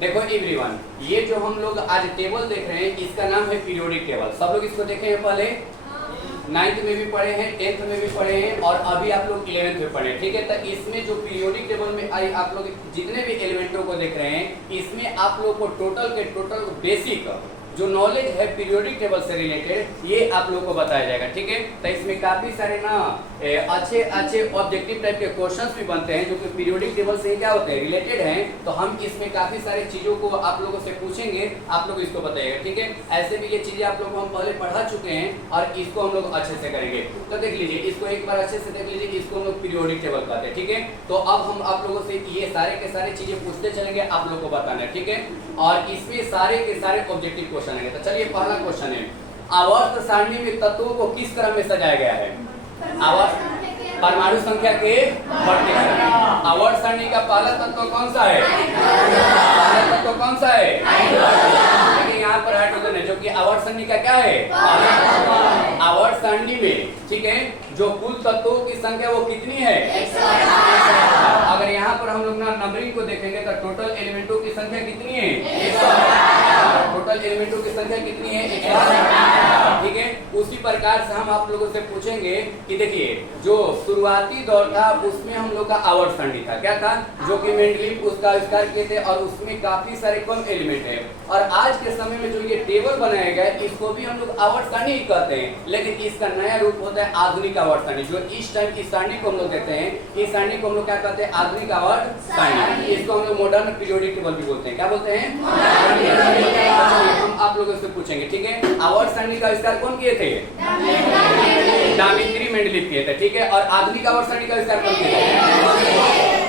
देखो एवरीवन, ये जो हम लोग आज टेबल देख रहे हैं इसका नाम है पीरियोडिक टेबल। सब लोग इसको देखे हैं पहले, 9th में भी पढ़े हैं, 10th में भी पढ़े हैं और अभी आप लोग 11th में पढ़े हैं। ठीक है, तो इसमें जो पीरियोडिक टेबल में आई आप लोग जितने भी एलिमेंटों को देख रहे हैं इसमें आप लोग को टोटल के टोटल बेसिक जो नॉलेज है पीरियोडिक टेबल से रिलेटेड ये आप लोग को बताया जाएगा। ठीक है, तो इसमें काफी सारे ना अच्छे ऑब्जेक्टिव टाइप के क्वेश्चंस भी बनते हैं जो कि पीरियोडिक टेबल से क्या होते हैं, रिलेटेड हैं। तो हम इसमें काफी सारी चीजों को आप लोगों से पूछेंगे, आप लोग इसको बताइएगा। ठीक है, ऐसे भी ये चीजें आप लोग को हम पहले पढ़ा चुके हैं और इसको हम लोग अच्छे से करेंगे। तो देख लीजिए, इसको एक बार अच्छे से देख लीजिए, इसको हम लोग पीरियोडिक टेबल कहते हैं। ठीक है, तो अब हम आप लोगों से ये सारे के सारे चीजें पूछते चलेंगे, आप लोग को बताना है। ठीक है, और इसमें सारे के सारे ऑब्जेक्टिव क्वेश्चन है। तो चलिए पहला क्वेश्चन है, आवर्त सारणी में तत्वों को किस क्रम में सजाया गया है? आवर्त परमाणु संख्या के बढ़ते क्रम। आवर्त सारणी का पहला तत्व कौन सा है? पहला तत्व कौन सा है? देखिए यहाँ पर हाइड्रोजन है जो कि आवर्त सारणी का क्या है? आवर्त सारणी में, ठीक है, जो कुल तत्वों की संख्या वो कितनी है? अगर यहाँ पर हम लोग ना नंबरिंग को देखेंगे तो टोटल एलिमेंटों की संख्या कितनी है? टोटल एलिमेंटों की संख्या कितनी है? 100। ठीक है, उसी प्रकार से हम आप लोगों से पूछेंगे कि देखिए जो शुरुआती दौर था उसमें हम लोग का आवर्त सारणी था, क्या था, जो कि मेंडलीव उसका आविष्कार किए थे और उसमें काफी सारे कम एलिमेंट है। और आज के समय में जो ये टेबल बनाया गया है इसको भी हम लोग आवर्त सारणी ही कहते हैं, लेकिन इसका नया रूप होता है आधुनिक आवर्त सारणी। जो इस टाइम इस सारणी को हम लोग देखते हैं, इस सारणी को हम लोग क्या कहते हैं? आधुनिक आवर्त सारणी। इसको हम लोग मॉडर्न पीरियोडिक टेबल भी बोलते हैं। क्या बोलते हैं? हम आप लोगों से पूछेंगे। ठीक है, आवर्त सारणी का आविष्कार कौन किए थे? डामित्री मेंडलीव किए थे। ठीक है, और आधुनिक आवर्त सारणी का आविष्कार कौन किए थे?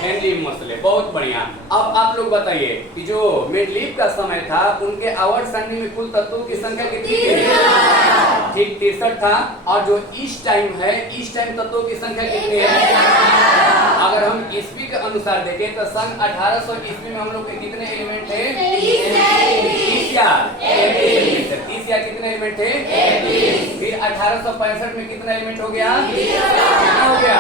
हेनरी मोसले। बहुत बढ़िया। अब आप लोग बताइए कि जो मेंडलीव का समय था उनके आवर्त सारणी में कुल तत्वों की संख्या कितनी थी? ठीक 63 था। और जो इस टाइम है, इस टाइम तत्वों की संख्या कितनी है? अगर हम ईस्वी के अनुसार देखें तो सन 1800 ईस्वी में हम लोग के कितने एलिमेंट थे? 30 या कितने एलिमेंट थे? फिर 1865 में कितना एलिमेंट हो गया? कितना हो गया?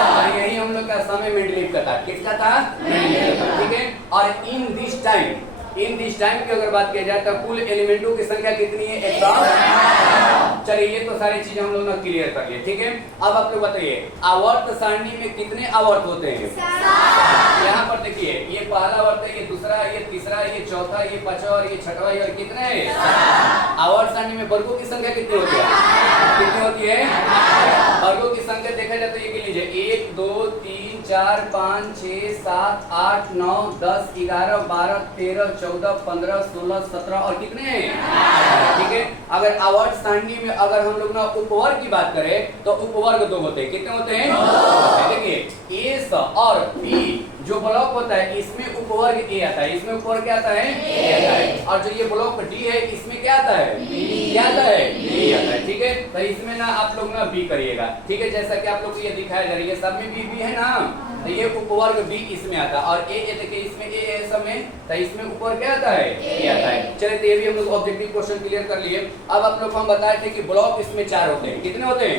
और यही हम लोग का समय मेंडलीव का था। किसका था? ठीक है, और इन दिस टाइम की अगर बात किया जाए तो कुल एलिमेंटों की संख्या कितनी है? 100। चलिए ये तो सारी चीजें हम लोग ना क्लियर कर लिए। ठीक है, अब आप लोग बताइए आवर्त सारणी में कितने आवर्त होते हैं? यहाँ पर देखिए, ये पहला आवर्त है, ये दूसरा, ये तीसरा, ये चौथा, ये पांचवा और ये छठवा, और कितने है? आवर्त सारणी में वर्गों की संख्या कितनी होती है? कितनी होती है? वर्गों की संख्या देखा जाए तो ये गिन लीजिए, 1 2 3 4 5 6 7 8 9 10 11 12 13 14 15 16 17 और कितने हैं? ठीक है, अगर आवर्त सारणी में अगर हम लोग ना उपवर्ग की बात करें तो उपवर्ग 2 होते हैं। कितने होते हैं? देखिए ए और बी जो ब्लॉक होता है इसमें उपवर्ग ए आता है, इसमें उपवर्ग क्या आता है? ए आता है। और जो ये ब्लॉक डी है इसमें क्या आता है? क्या आता है? बी आता है। ठीक है, तो इसमें ना आप लोग ना बी करिएगा। ठीक है, जैसा कि आप लोग को ये दिखाया जा रही है, सब में बी है ना, तो ये उपवर्ग बी इसमें आता है। और ए देखिए इसमें ए है सब में, तो इसमें ऊपर क्या आता है? ए आता है। चलिए तो ये भी हम लोग ऑब्जेक्टिव क्वेश्चन क्लियर कर लिए। अब आप लोग को हम बताए थे कि ब्लॉक इसमें 4 होते हैं। कितने होते हैं?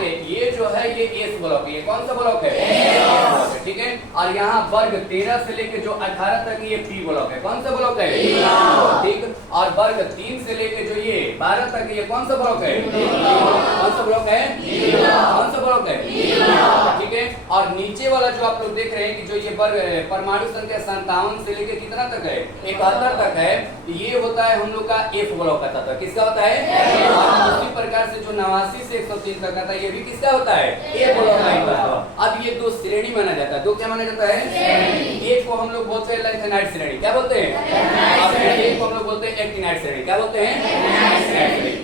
देखिए ये जो है ये एस ब्लॉक है। ये कौन सा ब्लॉक है? ठीक है, और यहाँ वर्ग 13 से लेके जो 18 तक ये पी ब्लॉक है। कौन सा ब्लॉक है? ठीक, और वर्ग 3 से लेके जो ये 12 तक ये कौन सा ब्लॉक है? कौन सा ब्लॉक है? कौन सा ब्लॉक है? ठीक है, और नीचे वाला जो आप लोग देख रहे हैं कि जो ये वर्ग परमाणु संख्या 57 से लेके कितना तक है? 71 तक है, ये होता है हम लोग का एफ ब्लॉक का तत्व। किसका होता है? और उसी प्रकार से जो 89 से 103 तक का था ये भी किसका होता है? ए ब्लॉक का तत्व। अब ये 2 श्रेणी माना जाता है। 2 क्या माना जाता है? एक को हम लोग बोलते हैं लैंथेनाइड श्रेणी। क्या बोलते हैं? और एक को हम लोग बोलते हैं एक्टिनाइड श्रेणी। क्या बोलते हैं?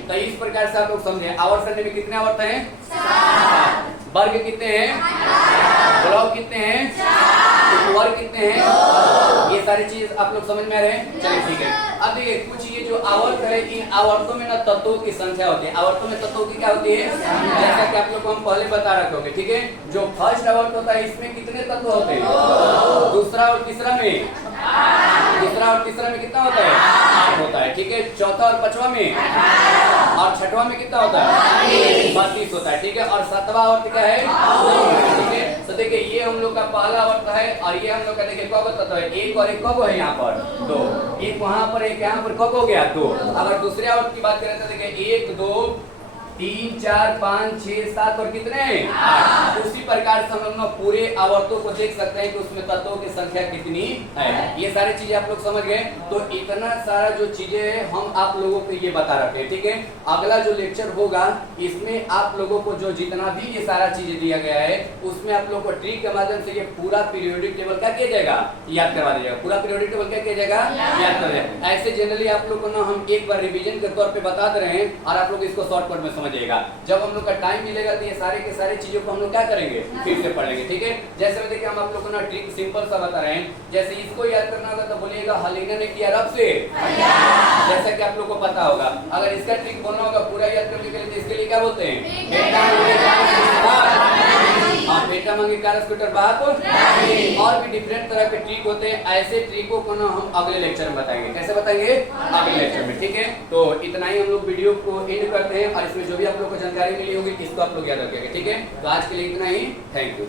तो इस प्रकार से आप लोग समझे आवर्त सारणी में कितने आवर्त हैं? 7। वर्ग कितने हैं? ब्लॉक कितने हैं? उपवर्ग कितने हैं? ये सारी चीज आप लोग समझ में आ रहे हैं? चलिए ठीक है, अब देखिए कुछ ये जो आवर्त है इन आवर्तों में ना तत्वों की संख्या होती है। आवर्तों में तत्वों की क्या होती है? जैसा कि आप लोग को हम पहले बता रखे होंगे। ठीक है, जो फर्स्ट आवर्त होता है इसमें कितने तत्व होते हैं? दूसरा और तीसरा में कितना होता है? 8 होता है। ठीक है, चौथा और पांचवा में और छठवा में कितना होता है? 32 होता है। ठीक है, और 7वां आवर्त क्या है? ठीक है, तो देखिए ये हम लोग का पहला वर्त है और ये हम लोग का देखिए कब तत्व है, एक और एक कब है यहाँ पर दो, एक वहां पर एक यहाँ पर कब हो गया दो। अगर दूसरे आवर्त की बात करें तो देखिए 1 2 3 4 5 6 7 और कितने 8। उसी प्रकार से हम लोग पूरे आवर्तों को देख सकते हैं कि उसमें तत्वों की संख्या कितनी है। ये सारी चीजें आप लोग समझ गए। तो इतना सारा जो चीजें हैं हम आप लोगों को ये बता रखे, ठीक है। अगला जो लेक्चर होगा इसमें आप लोगों को जो जितना भी ये सारा चीजें दिया गया है उसमें आप लोगों को ट्रिक के माध्यम से ये पूरा पीरियोडिक टेबल क्या किया जाएगा, याद करवा दिया जाएगा। पूरा पीरियोडिक टेबल क्या किया जाएगा, याद कर जाएगा। ऐसे जनरली आप लोग को ना हम एक बार रिवीजन के तौर पे बता दे रहे हैं और आप लोग इसको शॉर्टकट में समझिएगा। जब हम लोग का टाइम मिलेगा तो ये सारे के सारे चीजों को हम लोग क्या करेंगे, फिर से पढ़ लेंगे, ठीक है। जैसे देखिए हम आप लोग को ना ट्रिक सिंपल सा बता रहे हैं। जैसे इसको याद करना होगा तो बोलिएगा हलीना ने किया रब से, जैसा कि आप लोग को पता होगा। अगर इसका ट्रिक बोलना होगा पूरा याद करने के लिए तो इसके लिए क्या बोलते हैं, बेटा मांगे कार स्कूटर बाप। और भी डिफरेंट तरह के ट्रिक होते हैं। ऐसे ट्रिकों को ना हम अगले लेक्चर में बताएंगे। कैसे बताएंगे, अगले लेक्चर में, ठीक है। तो इतना ही हम लोग वीडियो को एंड करते हैं और इसमें जो भी आप लोग को जानकारी मिली होगी इसको आप लोग याद रखिएगा, ठीक है। तो आज के लिए इतना ही, थैंक यू।